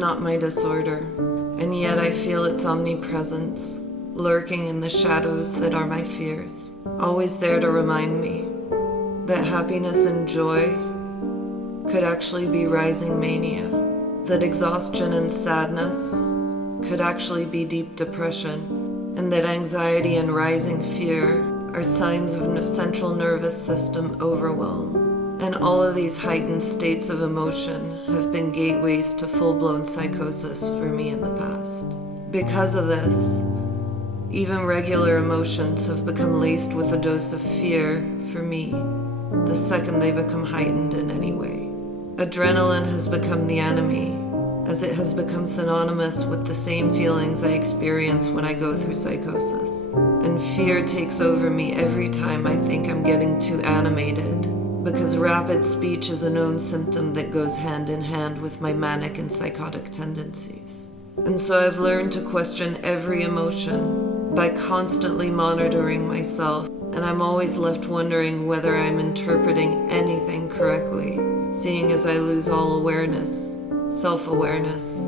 not my disorder, and yet I feel its omnipresence, lurking in the shadows that are my fears, always there to remind me that happiness and joy could actually be rising mania, that exhaustion and sadness could actually be deep depression, and that anxiety and rising fear are signs of central nervous system overwhelm. And all of these heightened states of emotion have been gateways to full-blown psychosis for me in the past. Because of this, even regular emotions have become laced with a dose of fear for me the second they become heightened in any way. Adrenaline has become the enemy, as it has become synonymous with the same feelings I experience when I go through psychosis. And fear takes over me every time I think I'm getting too animated, because rapid speech is a known symptom that goes hand in hand with my manic and psychotic tendencies. And so I've learned to question every emotion by constantly monitoring myself, and I'm always left wondering whether I'm interpreting anything correctly, seeing as I lose all awareness, self-awareness,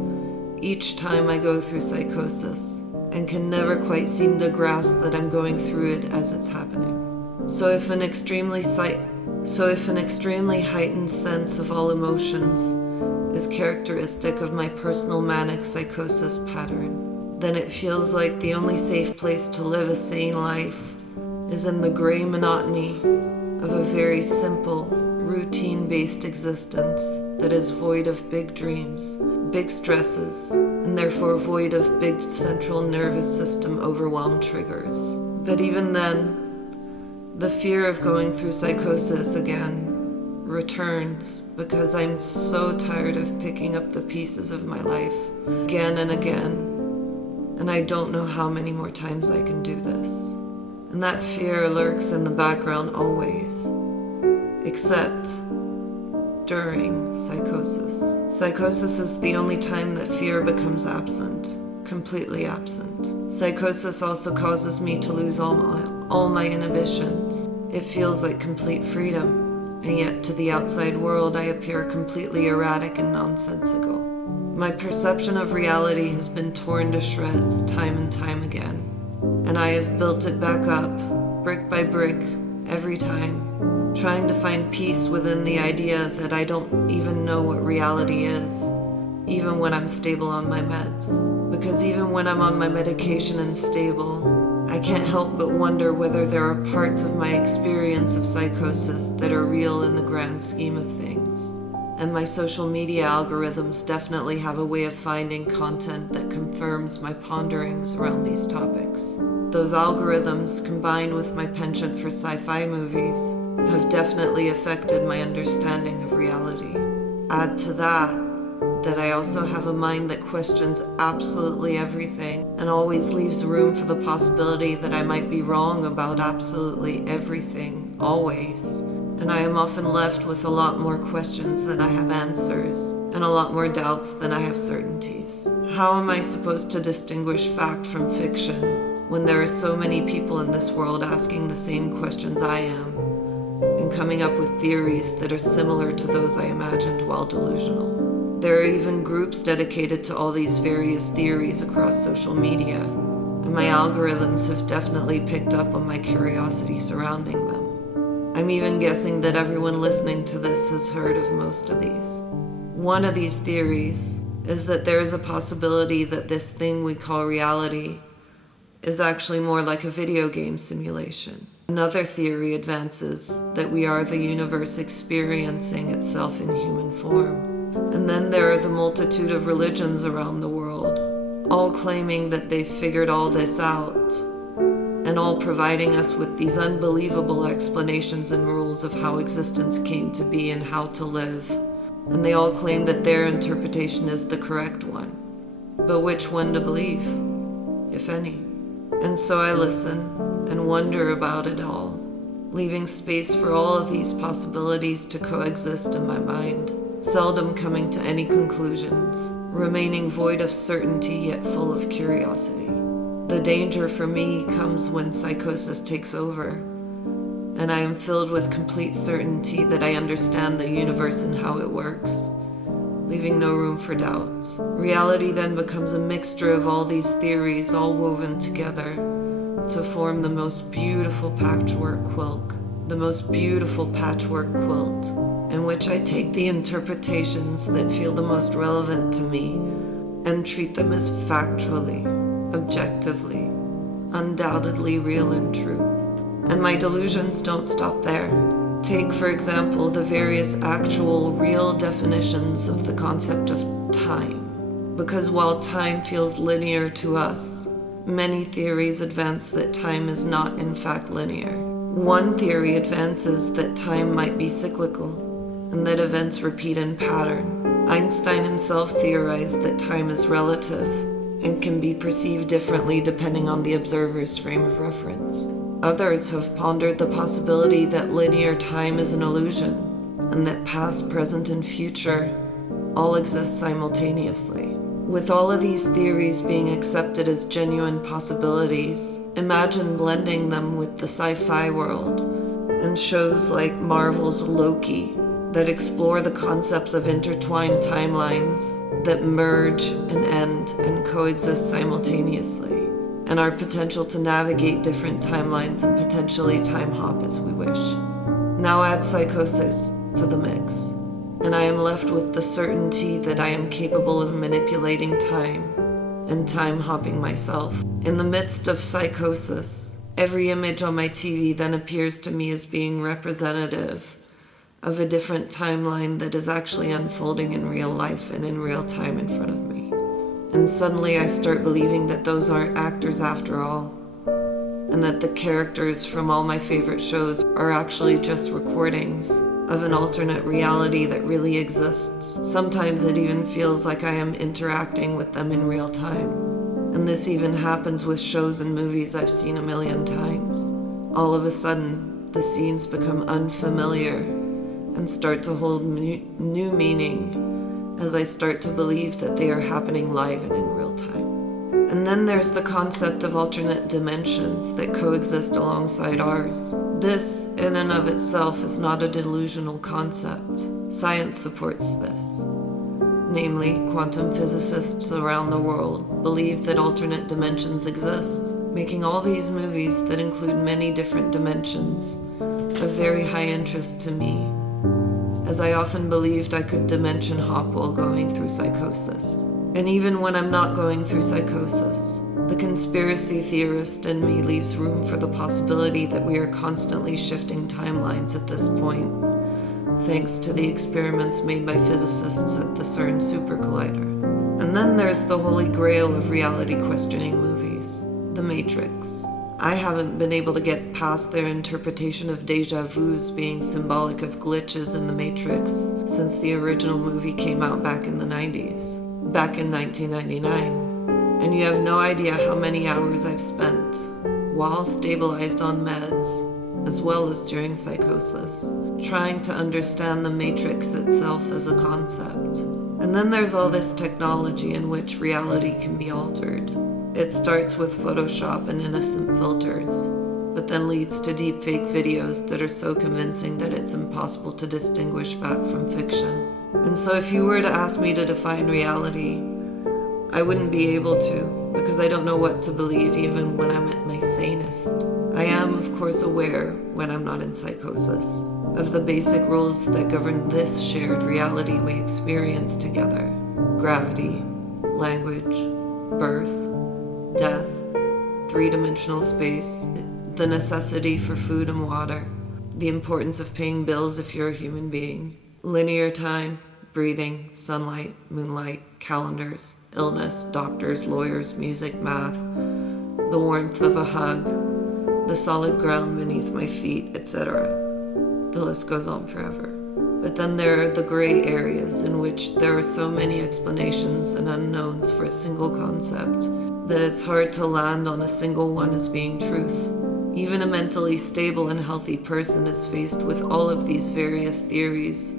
each time I go through psychosis, and can never quite seem to grasp that I'm going through it as it's happening. So if an extremely heightened sense of all emotions is characteristic of my personal manic psychosis pattern, then it feels like the only safe place to live a sane life is in the gray monotony of a very simple, routine-based existence that is void of big dreams, big stresses, and therefore void of big central nervous system overwhelm triggers. But even then, the fear of going through psychosis again returns because I'm so tired of picking up the pieces of my life again and again, and I don't know how many more times I can do this. And that fear lurks in the background always, except during psychosis. Psychosis is the only time that fear becomes absent, completely absent. Psychosis also causes me to lose all my inhibitions. It feels like complete freedom, and yet to the outside world I appear completely erratic and nonsensical. My perception of reality has been torn to shreds time and time again, and I have built it back up, brick by brick, every time, trying to find peace within the idea that I don't even know what reality is, even when I'm stable on my meds. Because even when I'm on my medication and stable, I can't help but wonder whether there are parts of my experience of psychosis that are real in the grand scheme of things. And my social media algorithms definitely have a way of finding content that confirms my ponderings around these topics. Those algorithms, combined with my penchant for sci-fi movies, have definitely affected my understanding of reality. Add to that I also have a mind that questions absolutely everything and always leaves room for the possibility that I might be wrong about absolutely everything, always. And I am often left with a lot more questions than I have answers, and a lot more doubts than I have certainties. How am I supposed to distinguish fact from fiction when there are so many people in this world asking the same questions I am, and coming up with theories that are similar to those I imagined while delusional? There are even groups dedicated to all these various theories across social media, and my algorithms have definitely picked up on my curiosity surrounding them. I'm even guessing that everyone listening to this has heard of most of these. One of these theories is that there is a possibility that this thing we call reality is actually more like a video game simulation. Another theory advances that we are the universe experiencing itself in human form. And then there are the multitude of religions around the world, all claiming that they've figured all this out, and all providing us with these unbelievable explanations and rules of how existence came to be and how to live. And they all claim that their interpretation is the correct one. But which one to believe, if any? And so I listen and wonder about it all, leaving space for all of these possibilities to coexist in my mind, seldom coming to any conclusions, remaining void of certainty yet full of curiosity. The danger for me comes when psychosis takes over, and I am filled with complete certainty that I understand the universe and how it works, leaving no room for doubt. Reality then becomes a mixture of all these theories all woven together to form the most beautiful patchwork quilt, in which I take the interpretations that feel the most relevant to me and treat them as factually, objectively, undoubtedly real and true. And my delusions don't stop there. Take, for example, the various actual, real definitions of the concept of time. Because while time feels linear to us, many theories advance that time is not in fact linear. One theory advances that time might be cyclical, and that events repeat in pattern. Einstein himself theorized that time is relative and can be perceived differently depending on the observer's frame of reference. Others have pondered the possibility that linear time is an illusion, and that past, present, and future all exist simultaneously. With all of these theories being accepted as genuine possibilities, imagine blending them with the sci-fi world and shows like Marvel's Loki that explore the concepts of intertwined timelines that merge and end and coexist simultaneously, and our potential to navigate different timelines and potentially time hop as we wish. Now add psychosis to the mix, and I am left with the certainty that I am capable of manipulating time and time hopping myself. In the midst of psychosis, every image on my TV then appears to me as being representative of a different timeline that is actually unfolding in real life and in real time in front of me. And suddenly I start believing that those aren't actors after all, and that the characters from all my favorite shows are actually just recordings of an alternate reality that really exists. Sometimes it even feels like I am interacting with them in real time. And this even happens with shows and movies I've seen a million times. All of a sudden, the scenes become unfamiliar and start to hold new meaning as I start to believe that they are happening live and in real time. And then there's the concept of alternate dimensions that coexist alongside ours. This, in and of itself, is not a delusional concept. Science supports this. Namely, quantum physicists around the world believe that alternate dimensions exist, making all these movies that include many different dimensions of very high interest to me, as I often believed I could dimension hop while going through psychosis. And even when I'm not going through psychosis, the conspiracy theorist in me leaves room for the possibility that we are constantly shifting timelines at this point, thanks to the experiments made by physicists at the CERN Super Collider. And then there's the holy grail of reality-questioning movies, The Matrix. I haven't been able to get past their interpretation of déjà vus being symbolic of glitches in the Matrix since the original movie came out back in the 90s, back in 1999. And you have no idea how many hours I've spent, while stabilized on meds, as well as during psychosis, trying to understand the Matrix itself as a concept. And then there's all this technology in which reality can be altered. It starts with Photoshop and innocent filters, but then leads to deepfake videos that are so convincing that it's impossible to distinguish fact from fiction. And so if you were to ask me to define reality, I wouldn't be able to, because I don't know what to believe even when I'm at my sanest. I am, of course, aware, when I'm not in psychosis, of the basic rules that govern this shared reality we experience together. Gravity, language, birth, death, three-dimensional space, the necessity for food and water, the importance of paying bills if you're a human being, linear time, breathing, sunlight, moonlight, calendars, illness, doctors, lawyers, music, math, the warmth of a hug, the solid ground beneath my feet, etc. The list goes on forever. But then there are the gray areas in which there are so many explanations and unknowns for a single concept that it's hard to land on a single one as being truth. Even a mentally stable and healthy person is faced with all of these various theories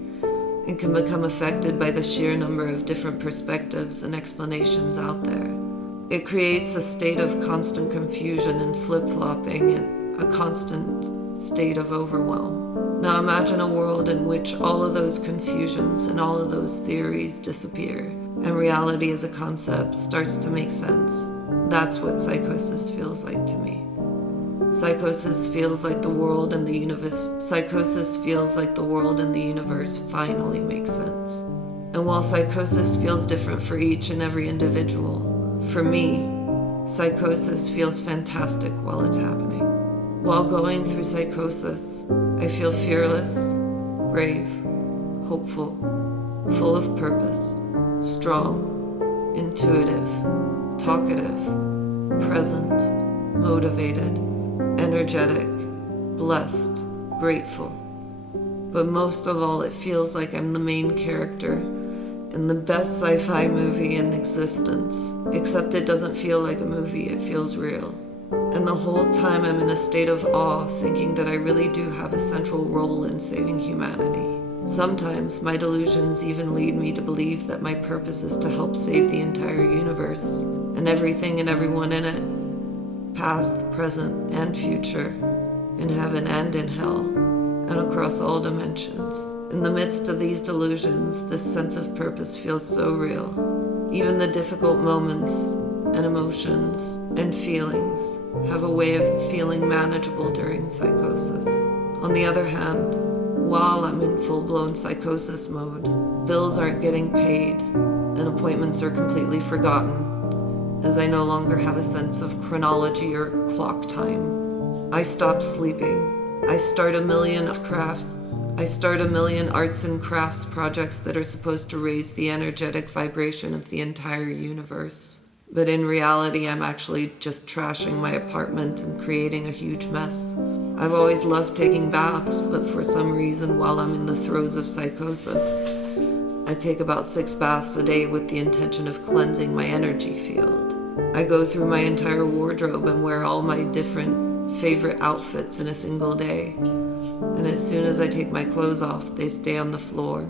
and can become affected by the sheer number of different perspectives and explanations out there. It creates a state of constant confusion and flip-flopping a constant state of overwhelm. Now imagine a world in which all of those confusions and all of those theories disappear, and reality as a concept starts to make sense. That's what psychosis feels like to me. Psychosis feels like the world and the universe. Psychosis feels like the world and the universe finally makes sense. And while psychosis feels different for each and every individual, for me, psychosis feels fantastic while it's happening. While going through psychosis, I feel fearless, brave, hopeful, full of purpose, strong, intuitive, talkative, present, motivated, energetic, blessed, grateful. But most of all, it feels like I'm the main character in the best sci-fi movie in existence. Except it doesn't feel like a movie, it feels real. And the whole time I'm in a state of awe, thinking that I really do have a central role in saving humanity. Sometimes my delusions even lead me to believe that my purpose is to help save the entire universe, and everything and everyone in it, past, present, and future, in heaven and in hell, and across all dimensions. In the midst of these delusions, this sense of purpose feels so real. Even the difficult moments and emotions and feelings have a way of feeling manageable during psychosis. On the other hand, while I'm in full-blown psychosis mode, bills aren't getting paid and appointments are completely forgotten, as I no longer have a sense of chronology or clock time. I stop sleeping. I start a million arts and crafts projects that are supposed to raise the energetic vibration of the entire universe. But in reality, I'm actually just trashing my apartment and creating a huge mess. I've always loved taking baths, but for some reason, while I'm in the throes of psychosis, I take about 6 baths a day with the intention of cleansing my energy field. I go through my entire wardrobe and wear all my different favorite outfits in a single day. And as soon as I take my clothes off, they stay on the floor,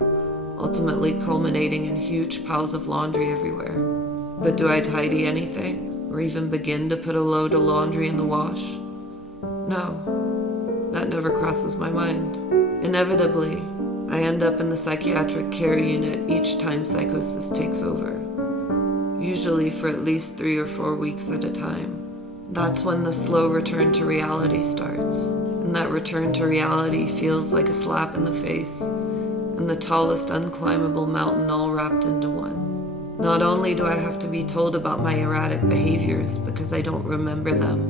ultimately culminating in huge piles of laundry everywhere. But do I tidy anything, or even begin to put a load of laundry in the wash? No, that never crosses my mind. Inevitably, I end up in the psychiatric care unit each time psychosis takes over, usually for at least 3 or 4 weeks at a time. That's when the slow return to reality starts, and that return to reality feels like a slap in the face, and the tallest unclimbable mountain all wrapped into one. Not only do I have to be told about my erratic behaviors because I don't remember them,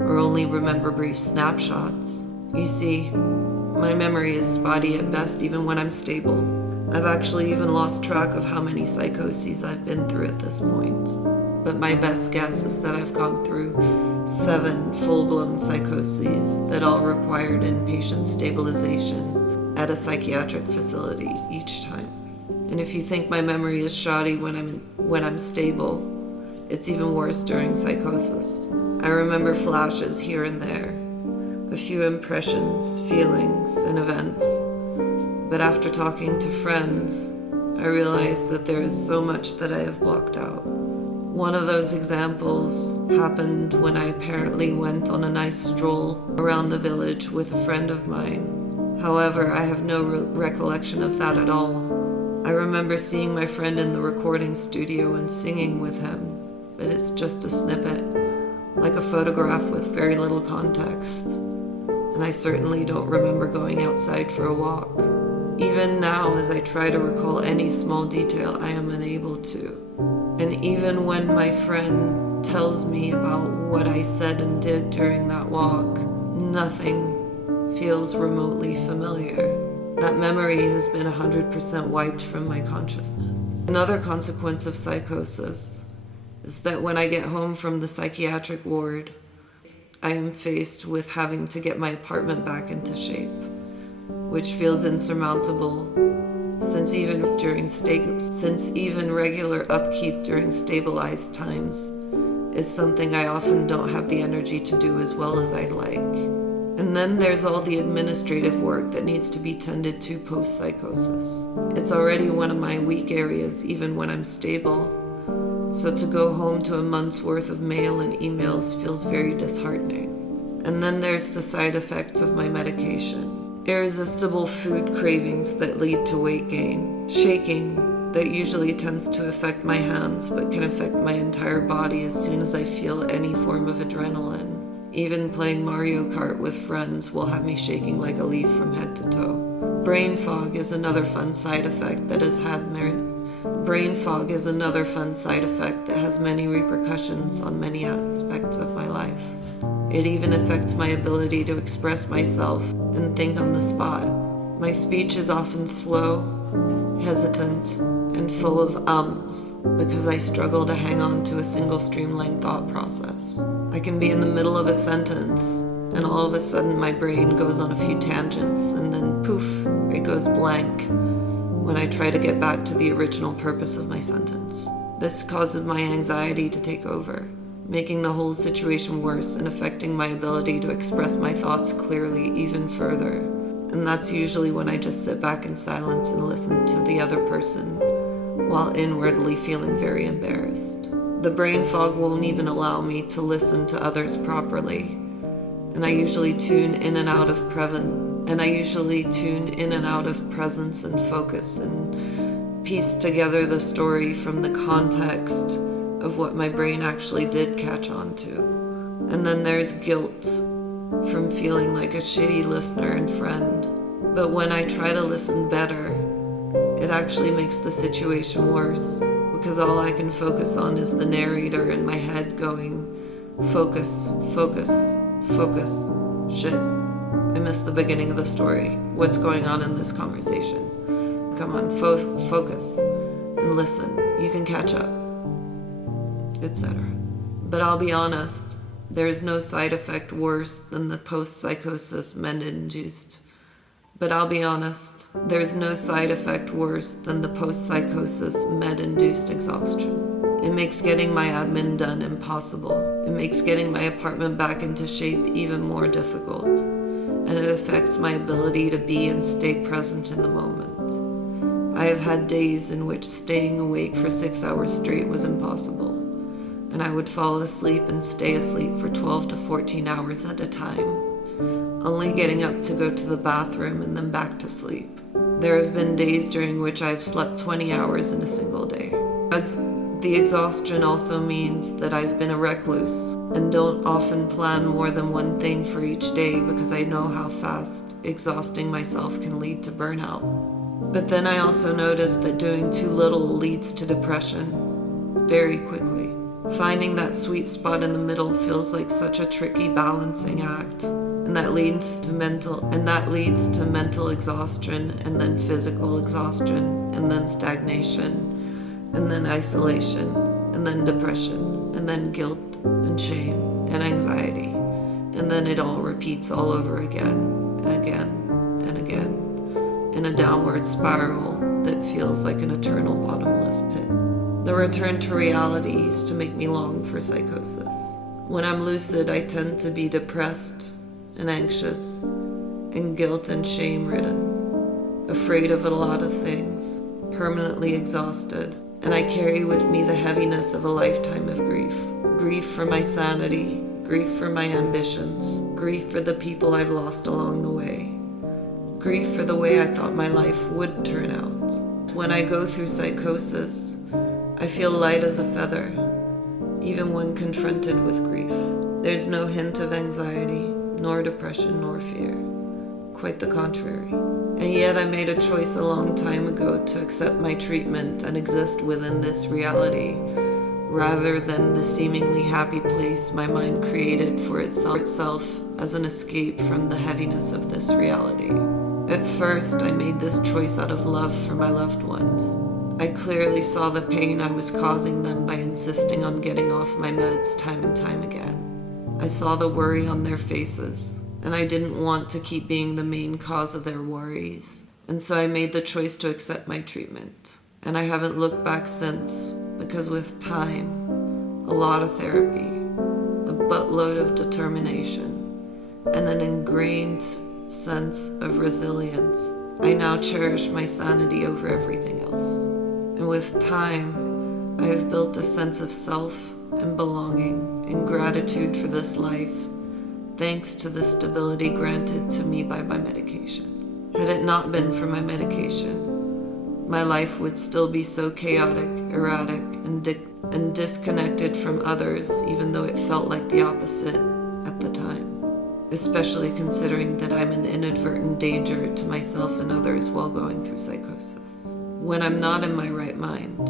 or only remember brief snapshots. You see, my memory is spotty at best even when I'm stable. I've actually even lost track of how many psychoses I've been through at this point. But my best guess is that I've gone through 7 full-blown psychoses that all required inpatient stabilization at a psychiatric facility each time. And if you think my memory is shoddy when I'm stable, it's even worse during psychosis. I remember flashes here and there, a few impressions, feelings, and events. But after talking to friends, I realized that there is so much that I have blocked out. One of those examples happened when I apparently went on a nice stroll around the village with a friend of mine. However, I have no recollection of that at all. I remember seeing my friend in the recording studio and singing with him, but it's just a snippet, like a photograph with very little context. And I certainly don't remember going outside for a walk. Even now, as I try to recall any small detail, I am unable to. And even when my friend tells me about what I said and did during that walk, nothing feels remotely familiar. That memory has been 100% wiped from my consciousness. Another consequence of psychosis is that when I get home from the psychiatric ward, I am faced with having to get my apartment back into shape, which feels insurmountable since even regular upkeep during stabilized times is something I often don't have the energy to do as well as I'd like. And then there's all the administrative work that needs to be tended to post-psychosis. It's already one of my weak areas, even when I'm stable. So to go home to a month's worth of mail and emails feels very disheartening. And then there's the side effects of my medication. Irresistible food cravings that lead to weight gain. Shaking that usually tends to affect my hands but can affect my entire body as soon as I feel any form of adrenaline. Even playing Mario Kart with friends will have me shaking like a leaf from head to toe. Brain fog is another fun side effect that has many repercussions on many aspects of my life. It even affects my ability to express myself and think on the spot. My speech is often slow, hesitant, and full of ums because I struggle to hang on to a single streamlined thought process. I can be in the middle of a sentence and all of a sudden my brain goes on a few tangents and then poof, it goes blank when I try to get back to the original purpose of my sentence. This causes my anxiety to take over, making the whole situation worse and affecting my ability to express my thoughts clearly even further. And that's usually when I just sit back in silence and listen to the other person while inwardly feeling very embarrassed. The brain fog won't even allow me to listen to others properly, and I usually tune in and out of presence and focus and piece together the story from the context of what my brain actually did catch on to. And then there's guilt from feeling like a shitty listener and friend. But when I try to listen better, it actually makes the situation worse because all I can focus on is the narrator in my head going, focus, focus, focus. Shit, I missed the beginning of the story. What's going on in this conversation? Come on, focus and listen. You can catch up, etc. But I'll be honest, there is no side effect worse than the post-psychosis med-induced exhaustion. It makes getting my admin done impossible. It makes getting my apartment back into shape even more difficult. And it affects my ability to be and stay present in the moment. I have had days in which staying awake for 6 hours straight was impossible, and I would fall asleep and stay asleep for 12 to 14 hours at a time, only getting up to go to the bathroom and then back to sleep. There have been days during which I've slept 20 hours in a single day. The exhaustion also means that I've been a recluse and don't often plan more than one thing for each day because I know how fast exhausting myself can lead to burnout. But then I also noticed that doing too little leads to depression very quickly. Finding that sweet spot in the middle feels like such a tricky balancing act, and that leads to mental exhaustion, and then physical exhaustion, and then stagnation, and then isolation, and then depression, and then guilt and shame and anxiety, and then it all repeats all over again and again and again in a downward spiral that feels like an eternal bottomless pit. The return to reality used to make me long for psychosis. When I'm lucid, I tend to be depressed and anxious and guilt and shame-ridden, afraid of a lot of things, permanently exhausted, and I carry with me the heaviness of a lifetime of grief. Grief for my sanity, grief for my ambitions, grief for the people I've lost along the way, grief for the way I thought my life would turn out. When I go through psychosis, I feel light as a feather, even when confronted with grief. There's no hint of anxiety, nor depression, nor fear. Quite the contrary. And yet I made a choice a long time ago to accept my treatment and exist within this reality, rather than the seemingly happy place my mind created for itself as an escape from the heaviness of this reality. At first, I made this choice out of love for my loved ones. I clearly saw the pain I was causing them by insisting on getting off my meds time and time again. I saw the worry on their faces, and I didn't want to keep being the main cause of their worries. And so I made the choice to accept my treatment. And I haven't looked back since, because with time, a lot of therapy, a buttload of determination, and an ingrained sense of resilience, I now cherish my sanity over everything else. And with time, I have built a sense of self and belonging and gratitude for this life thanks to the stability granted to me by my medication. Had it not been for my medication, my life would still be so chaotic, erratic, and disconnected from others, even though it felt like the opposite at the time, especially considering that I'm an inadvertent danger to myself and others while going through psychosis. When I'm not in my right mind,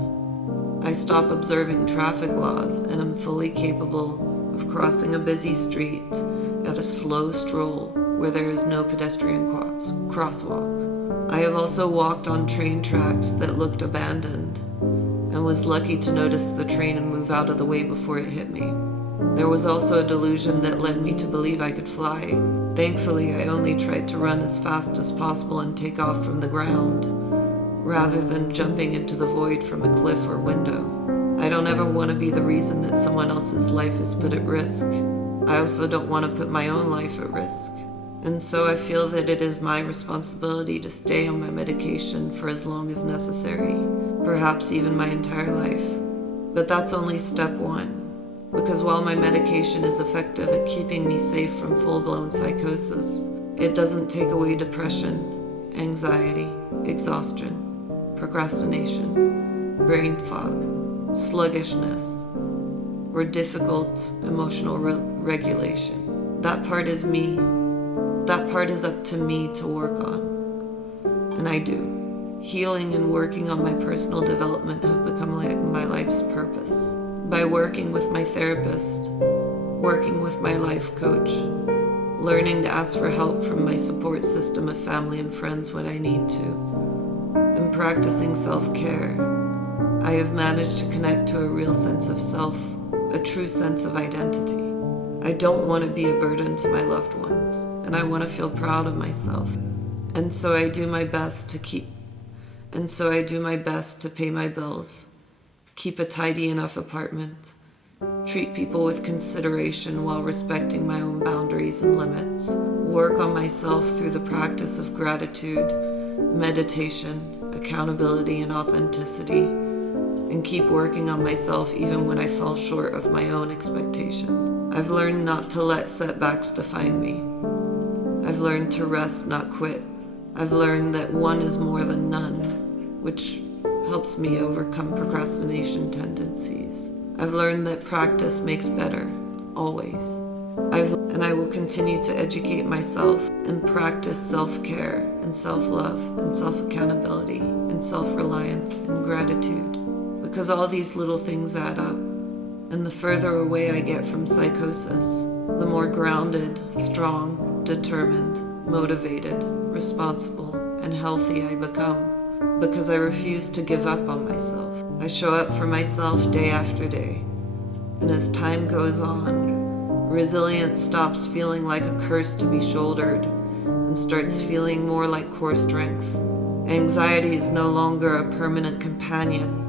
I stop observing traffic laws and am fully capable of crossing a busy street at a slow stroll where there is no pedestrian crosswalk. I have also walked on train tracks that looked abandoned and was lucky to notice the train and move out of the way before it hit me. There was also a delusion that led me to believe I could fly. Thankfully, I only tried to run as fast as possible and take off from the ground, rather than jumping into the void from a cliff or window. I don't ever want to be the reason that someone else's life is put at risk. I also don't want to put my own life at risk. And so I feel that it is my responsibility to stay on my medication for as long as necessary, perhaps even my entire life. But that's only step one, because while my medication is effective at keeping me safe from full-blown psychosis, it doesn't take away depression, anxiety, exhaustion, procrastination, brain fog, sluggishness, or difficult emotional regulation. That part is me. That part is up to me to work on. And I do. Healing and working on my personal development have become like my life's purpose. By working with my therapist, working with my life coach, learning to ask for help from my support system of family and friends when I need to, and practicing self-care, I have managed to connect to a real sense of self, a true sense of identity. I don't want to be a burden to my loved ones, and I want to feel proud of myself. And so I do my best to pay my bills, keep a tidy enough apartment, treat people with consideration while respecting my own boundaries and limits, work on myself through the practice of gratitude, meditation, accountability, and authenticity, and keep working on myself even when I fall short of my own expectations. I've learned not to let setbacks define me. I've learned to rest, not quit. I've learned that one is more than none, which helps me overcome procrastination tendencies. I've learned that practice makes better, always. And I will continue to educate myself and practice self-care and self-love and self-accountability and self-reliance and gratitude, because all these little things add up. And the further away I get from psychosis, the more grounded, strong, determined, motivated, responsible, and healthy I become, because I refuse to give up on myself. I show up for myself day after day. And as time goes on, resilience stops feeling like a curse to be shouldered and starts feeling more like core strength. Anxiety is no longer a permanent companion,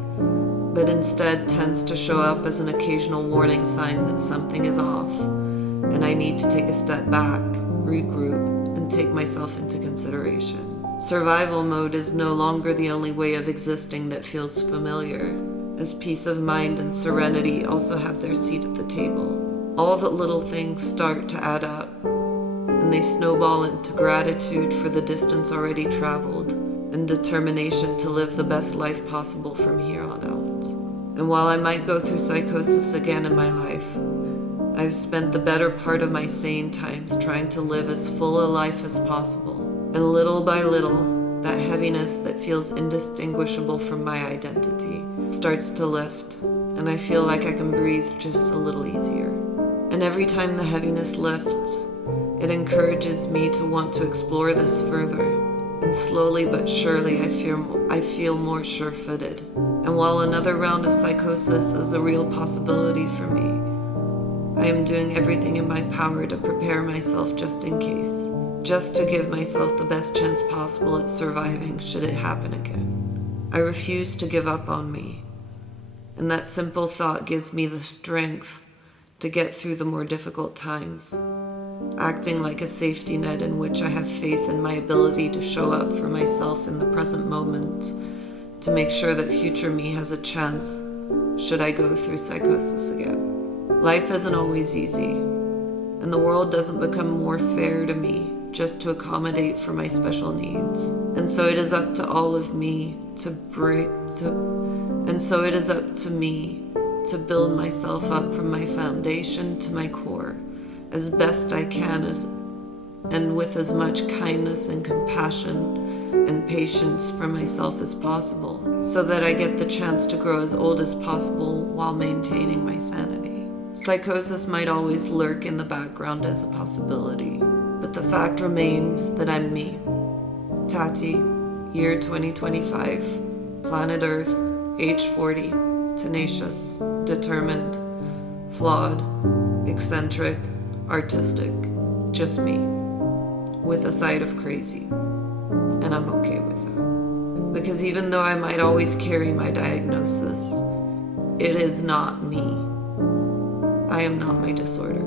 but instead tends to show up as an occasional warning sign that something is off, and I need to take a step back, regroup, and take myself into consideration. Survival mode is no longer the only way of existing that feels familiar, as peace of mind and serenity also have their seat at the table. All the little things start to add up, and they snowball into gratitude for the distance already traveled and determination to live the best life possible from here on out. And while I might go through psychosis again in my life, I've spent the better part of my sane times trying to live as full a life as possible. And little by little, that heaviness that feels indistinguishable from my identity starts to lift, and I feel like I can breathe just a little easier. And every time the heaviness lifts, it encourages me to want to explore this further. And slowly but surely, I feel more sure-footed. And while another round of psychosis is a real possibility for me, I am doing everything in my power to prepare myself just in case, just to give myself the best chance possible at surviving should it happen again. I refuse to give up on me, and that simple thought gives me the strength to get through the more difficult times, acting like a safety net in which I have faith in my ability to show up for myself in the present moment, to make sure that future me has a chance should I go through psychosis again. Life isn't always easy, and the world doesn't become more fair to me just to accommodate for my special needs. And so it is up to all of me to build myself up from my foundation to my core as best I can, and with as much kindness and compassion and patience for myself as possible, so that I get the chance to grow as old as possible while maintaining my sanity. Psychosis might always lurk in the background as a possibility, but the fact remains that I'm me. Tati, year 2025, planet Earth, age 40, tenacious, determined, flawed, eccentric, artistic, just me, with a side of crazy. And I'm okay with that. Because even though I might always carry my diagnosis, it is not me. I am not my disorder.